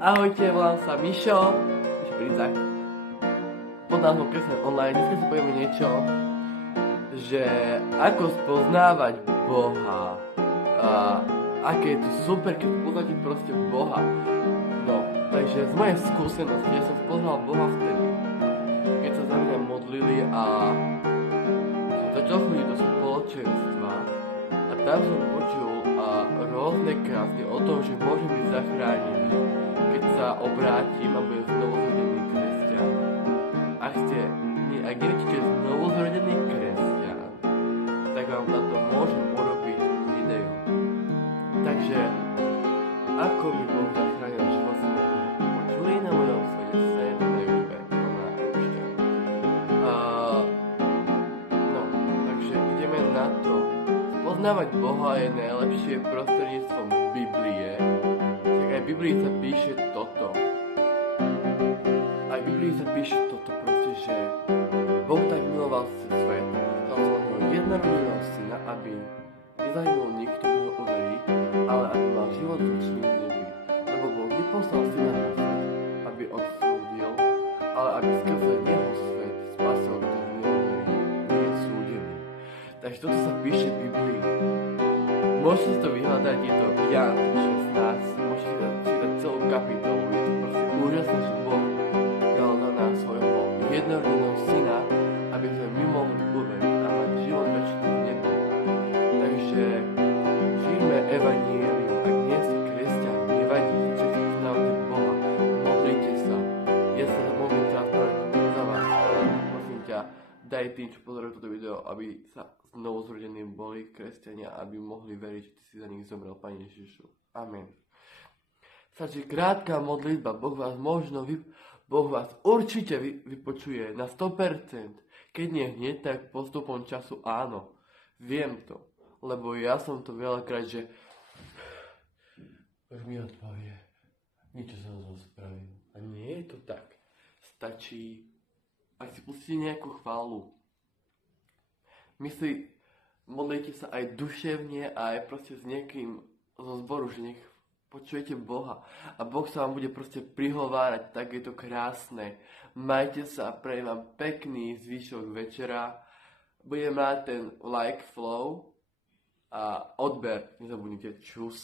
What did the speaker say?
Ahojte, volám sa Mišo, Princak. Pod názvom Kreslen online. Dneska si povieme niečo, že ako spoznávať Boha. A aké je to super, keď poznáte proste Boha. No, takže z mojej skúsenosti ja som spoznal Boha vtedy, keď sa za mňa modlili a som začal chodiť do spoločenstva a tam som počul rôzne krásne o tom, že môžem byť zachránený, keď sa obrátim a budem znovuzrodený kresťan. Ak neviete, čo je znovuzrodený kresťan, tak vám na to môžem urobiť video. Takže, ako mi Boh zachránil život, som počuli na mojom svedectve na YouTube, na ešte. No, takže ideme na to. Poznávať Boha je najlepšie prostredníctvom Biblie. Tak aj v Biblii sa píše toto. Aj v Biblii sa píše toto proste, že Boh tak miloval svet, dal svojho jednorodeného syna, aby nezahynul nikto, kto ho uverí, ale aby mal život večný v nebi. Lebo Boh neposlal syna na svet, aby odsúdil, ale aby skrze neho svet spasil, kto v neho verí, nie je súdený. Takže toto sa píše v Biblii. Môžete si to vyhľadať, je to Ján 16, môžete čítať celú kapitolu, je to proste úžasné, že Boh dal na nás svojho jednorodeného syna, aby sme my mohli uveriť a mať život večný v nebi. Takže žijme evanjelium, ak nie ste kresťan, nevadí, že si uznávate Boha, modlite sa. Ja sa modlím teraz za vás, prosím ťa, daj tým, čo pozorujú toto video, aby sa znovuzrodení boli kresťania, aby mohli veriť, že ty si za nich zomrel, Pane Ježišu. Amen. Stačí krátka modlitba, Boh vás určite vypočuje na 100%. Keď nie hneď, tak postupom času áno. Viem to, lebo ja som to veľakrát, že už mi odpovie. Niečo som spravil. A nie je to tak. Stačí, ak si pustíte nejakú chválu, modlite sa aj duševne a aj proste s niekým zo zboru, že nech počujete Boha a Boh sa vám bude proste prihovárať, tak je to krásne. Majte sa, prajem vám pekný zvyšok večera. Budem mať ten like, flow a odber, nezabudnite, čus.